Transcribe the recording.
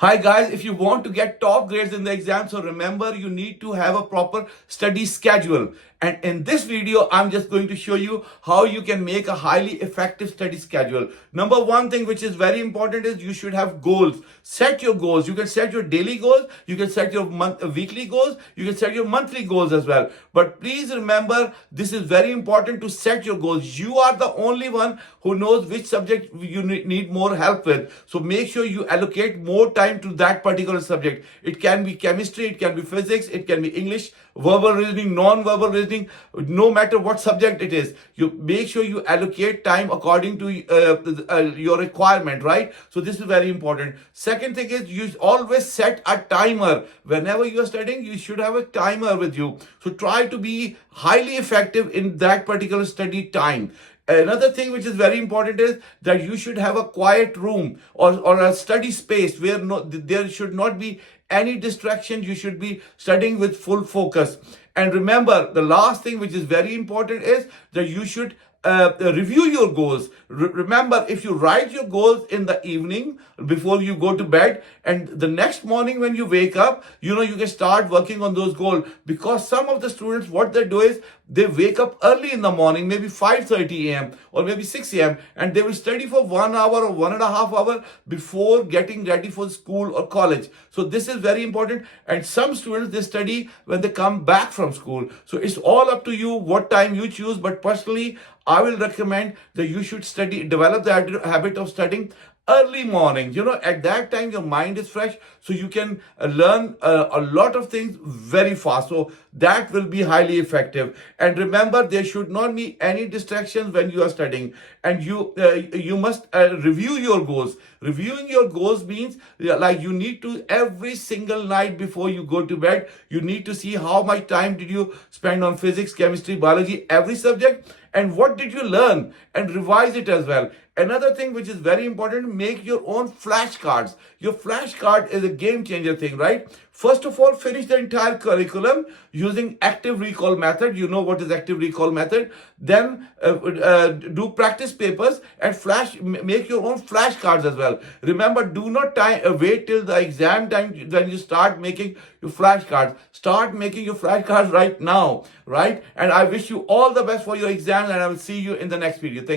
Hi guys, if you want to get top grades in the exam, so remember you need to have a proper study schedule. And in this video, I'm just going to show you how you can make a highly effective study schedule. Number one thing which is very important is you should have goals. Set your goals. You can set your daily goals, you can set your weekly goals, you can set your monthly goals as well. But please remember, this is very important to set your goals. You are the only one who knows which subject you need more help with. So make sure you allocate more time to that particular subject. It can be chemistry, it can be physics, it can be English, verbal reasoning, non-verbal reasoning, no matter what subject it is. You make sure you allocate time according to your requirement, right? So this is very important. Second thing is you always set a timer. Whenever you are studying, you should have a timer with you. So try to be highly effective in that particular study time. Another thing which is very important is that you should have a quiet room or a study space where there should not be any distraction. You should be studying with full focus. And remember, the last thing which is very important is that you should review your goals. Remember, if you write your goals in the evening before you go to bed, and the next morning when you wake up, you can start working on those goals. Because some of the students, what they do is they wake up early in the morning, maybe 5:30 a.m. or maybe 6 a.m., and they will study for 1 hour or 1.5 hours before getting ready for school or college. So this is very important. And some students, they study when they come back from school. So it's all up to you what time you choose. But personally, I will recommend that you should develop the habit of studying early morning. At that time your mind is fresh, so you can learn a lot of things very fast. So that will be highly effective. And remember, there should not be any distractions when you are studying. And you must review your goals. Reviewing your goals means like you need to, every single night before you go to bed, you need to see how much time did you spend on physics, chemistry, biology, every subject, and what did you learn, and revise it as well. Another thing which is very important, make your own flashcards. Your flashcard is a game changer thing, right? First of all, finish the entire curriculum using active recall method. You know what is active recall method. Then do practice papers and make your own flashcards as well. Remember, do not wait till the exam time when you start making your flashcards. Start making your flashcards right now, right? And I wish you all the best for your exams, and I will see you in the next video. Thank you.